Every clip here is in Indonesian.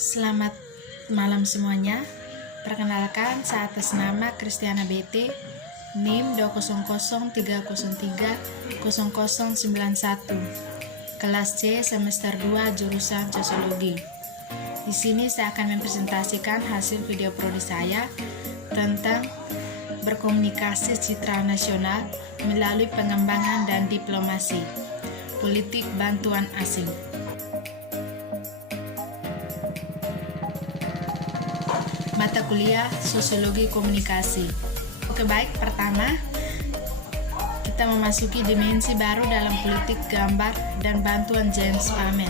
Selamat malam semuanya. Perkenalkan, saya atas nama Kristiana BT, NIM 200303091, kelas C semester 2 jurusan Sosiologi. Di sini saya akan mempresentasikan hasil video prodi saya tentang berkomunikasi citra nasional melalui pengembangan dan diplomasi, politik bantuan asing. Mata kuliah Sosiologi Komunikasi. Oke, baik, pertama kita memasuki dimensi baru dalam politik gambar dan bantuan James Pamen.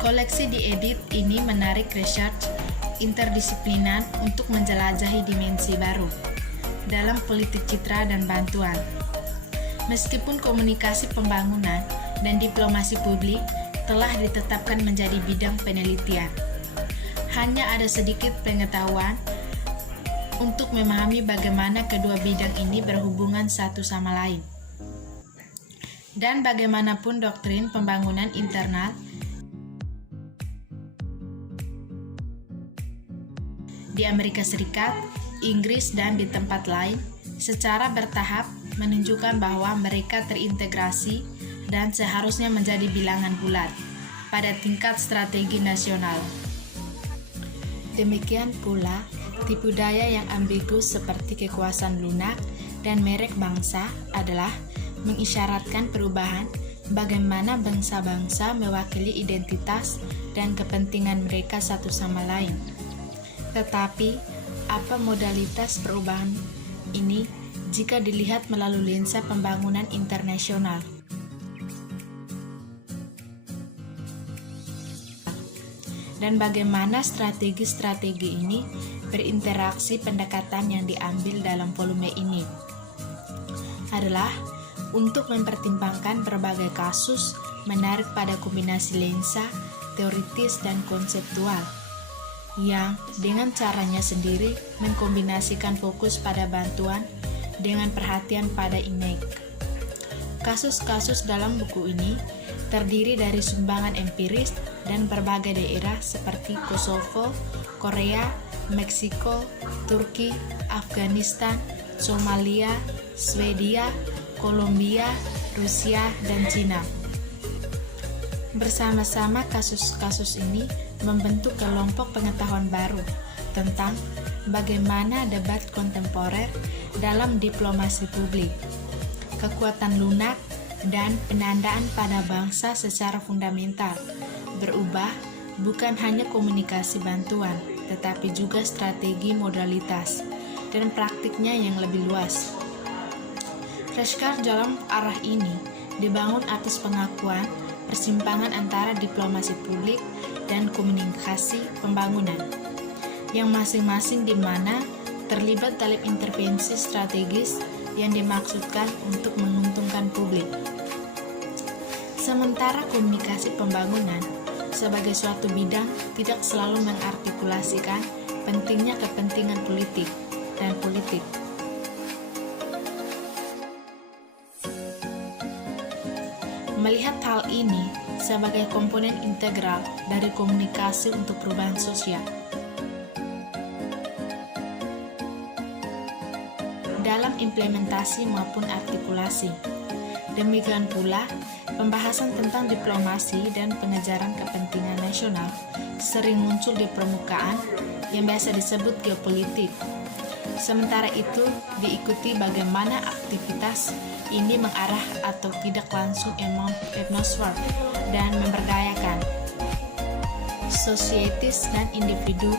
Koleksi diedit ini menarik research interdisiplinan untuk menjelajahi dimensi baru dalam politik citra dan bantuan. Meskipun komunikasi pembangunan dan diplomasi publik telah ditetapkan menjadi bidang penelitian, hanya ada sedikit pengetahuan untuk memahami bagaimana kedua bidang ini berhubungan satu sama lain. Dan bagaimanapun doktrin pembangunan internal di Amerika Serikat, Inggris, dan di tempat lain secara bertahap menunjukkan bahwa mereka terintegrasi dan seharusnya menjadi bilangan bulat pada tingkat strategi nasional. Demikian pula, tipu daya yang ambigu seperti kekuasaan lunak dan merek bangsa adalah mengisyaratkan perubahan bagaimana bangsa-bangsa mewakili identitas dan kepentingan mereka satu sama lain. Tetapi, apa modalitas perubahan ini jika dilihat melalui lensa pembangunan internasional? Dan bagaimana strategi-strategi ini berinteraksi pendekatan yang diambil dalam volume ini adalah untuk mempertimbangkan berbagai kasus menarik pada kombinasi lensa, teoritis, dan konseptual yang dengan caranya sendiri mengkombinasikan fokus pada bantuan dengan perhatian pada image. Kasus-kasus dalam buku ini terdiri dari sumbangan empiris dan berbagai daerah seperti Kosovo, Korea, Meksiko, Turki, Afghanistan, Somalia, Swedia, Kolombia, Rusia, dan Cina. Bersama-sama kasus-kasus ini membentuk kelompok pengetahuan baru tentang bagaimana debat kontemporer dalam diplomasi publik, kekuatan lunak, dan penandaan pada bangsa secara fundamental berubah bukan hanya komunikasi bantuan, tetapi juga strategi modalitas dan praktiknya yang lebih luas. Research dalam arah ini dibangun atas pengakuan persimpangan antara diplomasi publik dan komunikasi pembangunan, yang masing-masing di mana terlibat dalam intervensi strategis yang dimaksudkan untuk menguntungkan publik. Sementara komunikasi pembangunan sebagai suatu bidang tidak selalu mengartikulasikan pentingnya kepentingan politik dan politik. Melihat hal ini sebagai komponen integral dari komunikasi untuk perubahan sosial, dalam implementasi maupun artikulasi. Demikian pula, pembahasan tentang diplomasi dan pengejaran kepentingan nasional sering muncul di permukaan yang biasa disebut geopolitik. Sementara itu, diikuti bagaimana aktivitas ini mengarah atau tidak langsung atmosfer dan memberdayakan societies dan individu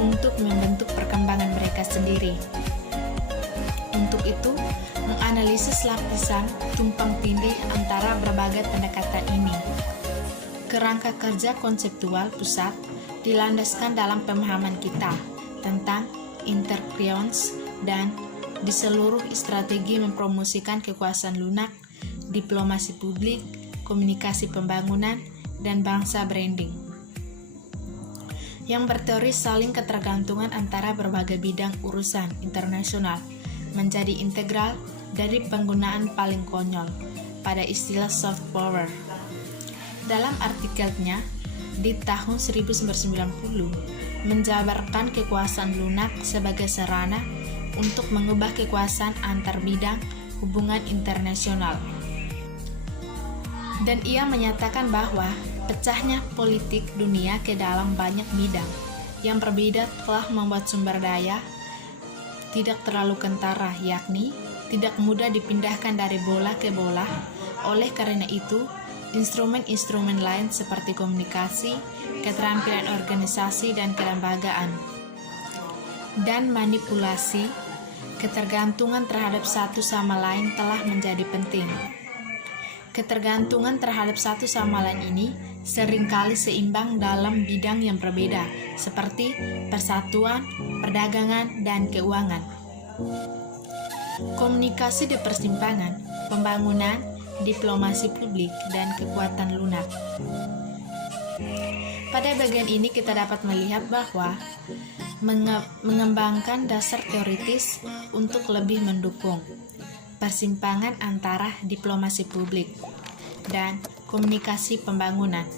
untuk membentuk perkembangan mereka sendiri. Untuk itu, menganalisis lapisan tumpang tindih antara berbagai pendekatan ini. Kerangka kerja konseptual pusat dilandaskan dalam pemahaman kita tentang interference dan di seluruh strategi mempromosikan kekuasaan lunak, diplomasi publik, komunikasi pembangunan, dan bangsa branding, yang berteori saling ketergantungan antara berbagai bidang urusan internasional menjadi integral dari penggunaan paling konyol pada istilah soft power. Dalam artikelnya, di tahun 1990 menjabarkan kekuasaan lunak sebagai sarana untuk mengubah kekuasaan antar bidang hubungan internasional. Dan ia menyatakan bahwa pecahnya politik dunia ke dalam banyak bidang yang berbeda telah membuat sumber daya tidak terlalu kentara, yakni tidak mudah dipindahkan dari bola ke bola. Oleh karena itu, instrumen-instrumen lain seperti komunikasi, keterampilan organisasi dan kelembagaan, dan manipulasi, ketergantungan terhadap satu sama lain telah menjadi penting. Ketergantungan terhadap satu sama lain ini seringkali seimbang dalam bidang yang berbeda, seperti persatuan, perdagangan, dan keuangan. Komunikasi di persimpangan, pembangunan, diplomasi publik, dan kekuatan lunak. Pada bagian ini kita dapat melihat bahwa mengembangkan dasar teoritis untuk lebih mendukung persimpangan antara diplomasi publik dan komunikasi pembangunan.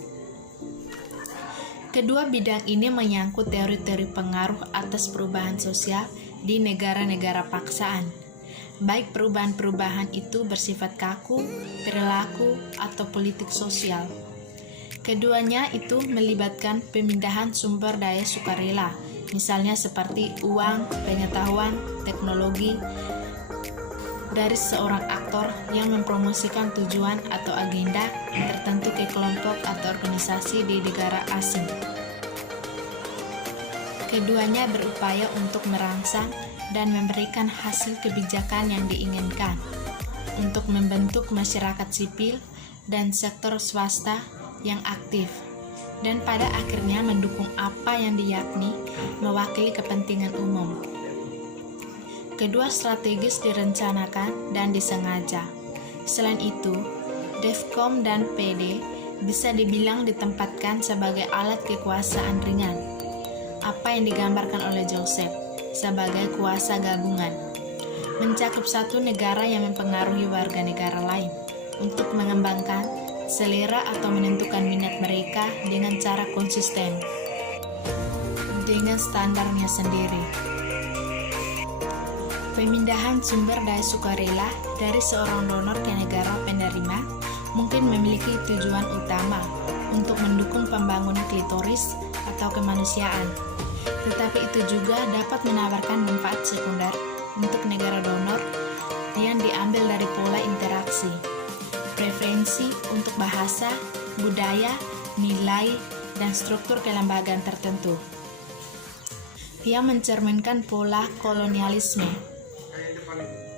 Kedua bidang ini menyangkut teori-teori pengaruh atas perubahan sosial di negara-negara paksaan, baik perubahan-perubahan itu bersifat kaku, perilaku, atau politik sosial. Keduanya itu melibatkan pemindahan sumber daya sukarela, misalnya seperti uang, pengetahuan, teknologi, dari seorang aktor yang mempromosikan tujuan atau agenda tertentu ke kelompok atau organisasi di negara asing. Keduanya berupaya untuk merangsang dan memberikan hasil kebijakan yang diinginkan, untuk membentuk masyarakat sipil dan sektor swasta yang aktif, dan pada akhirnya mendukung apa yang diyakini mewakili kepentingan umum. Kedua strategis direncanakan dan disengaja. Selain itu, Defcom dan PD bisa dibilang ditempatkan sebagai alat kekuasaan ringan, apa yang digambarkan oleh Joseph sebagai kuasa gabungan, mencakup satu negara yang mempengaruhi warga negara lain untuk mengembangkan selera atau menentukan minat mereka dengan cara konsisten dengan standarnya sendiri. Pemindahan sumber daya sukarela dari seorang donor ke negara penerima mungkin memiliki tujuan utama untuk mendukung pembangunan klitoris atau kemanusiaan, tetapi itu juga dapat menawarkan manfaat sekunder untuk negara donor yang diambil dari pola interaksi, preferensi untuk bahasa, budaya, nilai, dan struktur kelembagaan tertentu yang mencerminkan pola kolonialisme.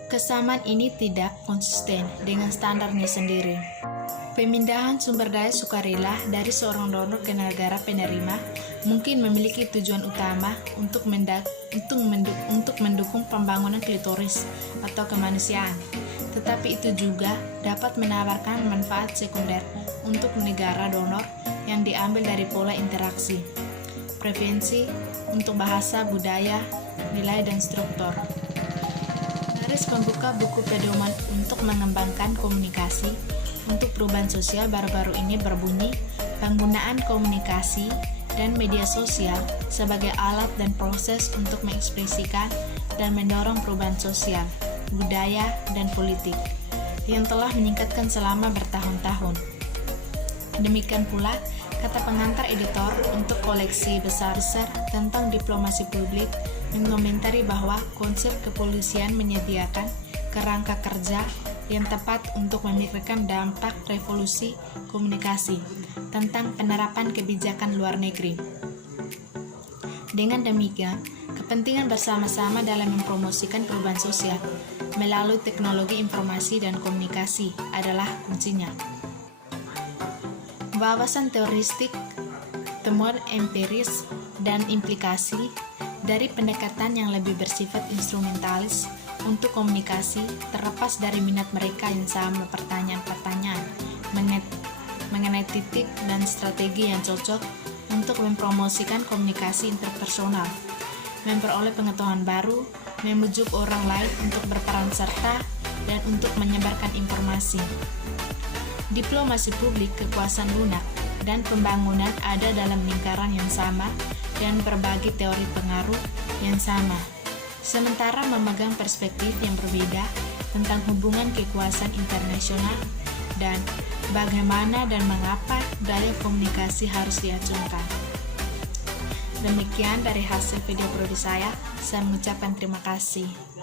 Kesamaan ini tidak konsisten dengan standarnya sendiri. Pemindahan sumber daya sukarela dari seorang donor ke negara penerima mungkin memiliki tujuan utama untuk mendukung pembangunan klitoris atau kemanusiaan, tetapi itu juga dapat menawarkan manfaat sekunder untuk negara donor yang diambil dari pola interaksi, preferensi untuk bahasa, budaya, nilai, dan struktur. Garis pembuka buku pedoman untuk mengembangkan komunikasi untuk perubahan sosial baru-baru ini berbunyi, penggunaan komunikasi dan media sosial sebagai alat dan proses untuk mengekspresikan dan mendorong perubahan sosial, budaya, dan politik yang telah meningkatkan selama bertahun-tahun. Demikian pula, kata pengantar editor untuk koleksi besar-besar tentang diplomasi publik mengomentari bahwa konsep kepolisian menyediakan kerangka kerja yang tepat untuk memikirkan dampak revolusi komunikasi tentang penerapan kebijakan luar negeri. Dengan demikian, kepentingan bersama-sama dalam mempromosikan perubahan sosial melalui teknologi informasi dan komunikasi adalah kuncinya. Wawasan teoristik, temuan empiris, dan implikasi dari pendekatan yang lebih bersifat instrumentalis untuk komunikasi terlepas dari minat mereka yang sama pertanyaan-pertanyaan mengenai titik dan strategi yang cocok untuk mempromosikan komunikasi interpersonal, memperoleh pengetahuan baru, membujuk orang lain untuk berperan serta, dan untuk menyebarkan informasi. Diplomasi publik kekuasaan lunak dan pembangunan ada dalam lingkaran yang sama dan berbagi teori pengaruh yang sama, sementara memegang perspektif yang berbeda tentang hubungan kekuasaan internasional dan bagaimana dan mengapa daya komunikasi harus diacungkan. Demikian dari hasil video prodi saya mengucapkan terima kasih.